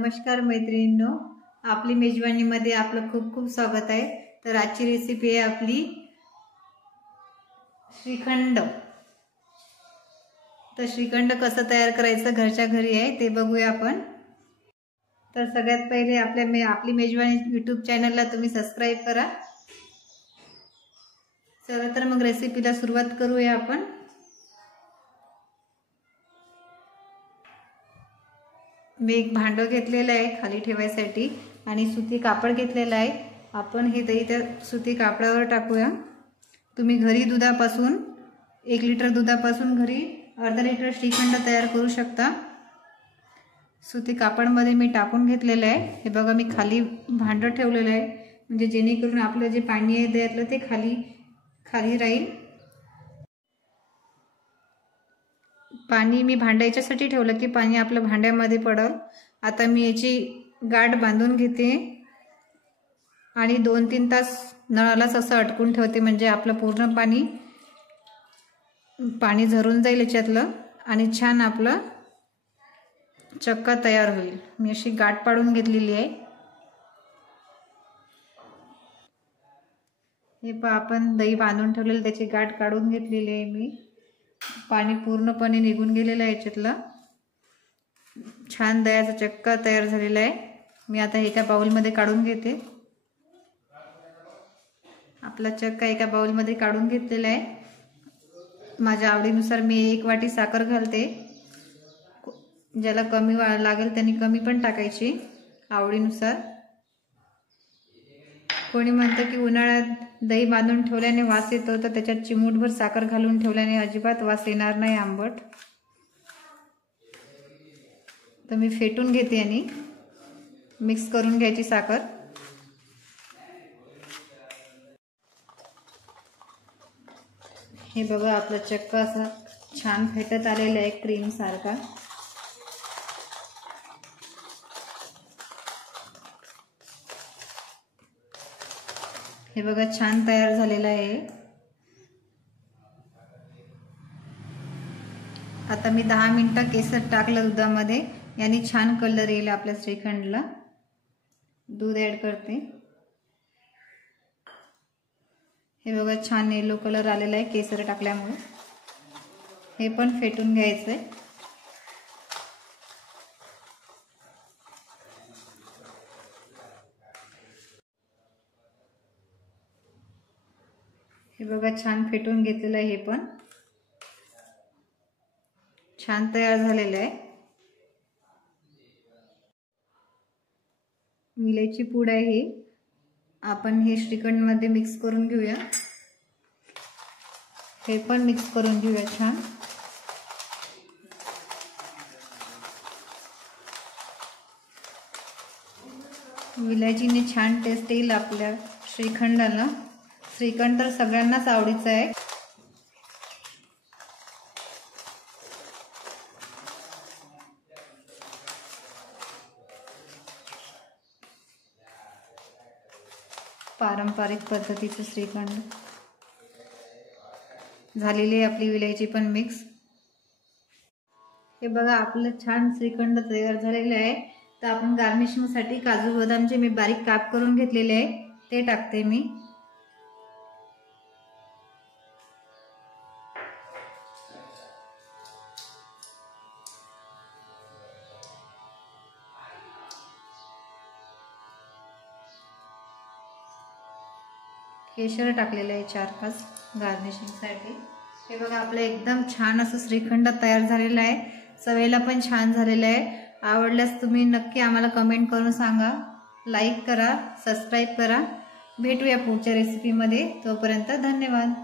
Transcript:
नमस्कार मैत्रिणींनो, आपली मेजवानीमध्ये आपलं खूप खूप स्वागत आहे। तर आजची रेसिपी आहे आपली श्रीखंड। तर श्रीखंड कसं तयार करायचं घरच्या घरी आहे ते बघूया आपण। तर सगळ्यात पहिले आपली मेजवानी YouTube चॅनलला तुम्ही सबस्क्राइब करा। चला तर मग रेसिपीला सुरुवात करूया आपण। मी एक भांडं घेतलेलं आहे खाली ठेवायसाठी आणि सुती कापड घेतलेलं आहे। आपण हे दही त्या सुती कापडावर टाकूया। तुम्ही घरी दुधापासून 1 लिटर दुधापासून घरी अर्धा लिटर श्रीखंड तयार करू शकता। सुती कापडमध्ये मी टाकून घेतलेलं आहे। हे बघा मी खाली भांडं ठेवलेलं आहे म्हणजे जेणेकरून आपलं जे पाणी आहे दह्यातलं ते खाली राहील। पाणी मी भांड्याच्यासाठी ठेवलं की पाणी आपल्या भांड्यामध्ये पडेल। आता मी याची गाठ बांधून घेते आणि 2-3 तास नळालाच असं अटकून ठेवते म्हणजे आपलं पूर्ण पाणी झरून जाईल याच्यातलं आणि छान आपलं चक्का तयार होईल। मी अशी गाठ पाडून घेतलेली आहे। हे पहा आपण दही बांधून ठेवलेलं त्याची गाठ काढून घेतलेली आहे मी। पाणी पूर्णपणे निघून गेलेलं आहे याच्यातलं। छान दह्याचा चक्का तयार झालेला आहे। मी आता एका बाउलमध्ये काढून घेते। आपला चक्का एका बाउलमध्ये काढून घेतलेला आहे। माझ्या आवडीनुसार मी 1 वाटी साखर घालते। ज्याला कमी लागेल त्यांनी कमी पण टाकायची आवडीनुसार। कोणी म्हणतं की उन्हाळ्यात दही बांधून ठेवल्याने वास येतो, तर त्याच्यात चिमूटभर साखर घालून ठेवल्याने अजिबात वास येणार नाही आंबट। तर मी फेटून घेते आणि मिक्स करून घ्यायची साखर। हे बघा आपला चक्का असा छान फेटत आलेला आहे क्रीम सारखा। हे बघा छान तयार झालेला आहे। आता मी 10 मिनिटं केसर टाकलं दुधामध्ये, यानी छान कलर येईल आपल्या श्रीखंडला। दूध ऍड करते। हे बघा छान येलो कलर आलेला आहे केसर टाकल्यामुळे। हे पण फेटून घ्यायचंय। हे बघा छान फेटून घेतलेलं आहे। हे पण छान तयार झालेलं आहे। विलायची पूड आहे ही। आपण हे श्रीखंड मध्ये मिक्स करून घेऊया। हे पण मिक्स करून घेऊया छान। विलायचीने छान टेस्ट येईल आपल्या श्रीखंडाला। श्रीखंड तर सगळ्यांनाच आवडीचं आहे। पारंपरिक पद्धतीचं श्रीखंड झालेली आहे आपली विलायची पण मिक्स। हे बघा आपलं छान श्रीखंड तयार झालेलं आहे। तर आपण गार्निशिंगसाठी काजू बदामचे मी बारीक काप करून घेतलेले आहे ते टाकते मी। केशर टाकलेलं आहे 4-5 गार्निशिंगसाठी। हे बघा आपलं एकदम छान असं श्रीखंड तयार झालेलं आहे। चवेला पण छान झालेलं आहे। आवडल्यास तुम्ही नक्की आम्हाला कमेंट करून सांगा। लाईक करा, सबस्क्राइब करा। भेटूया पुढच्या रेसिपीमध्ये। तोपर्यंत धन्यवाद।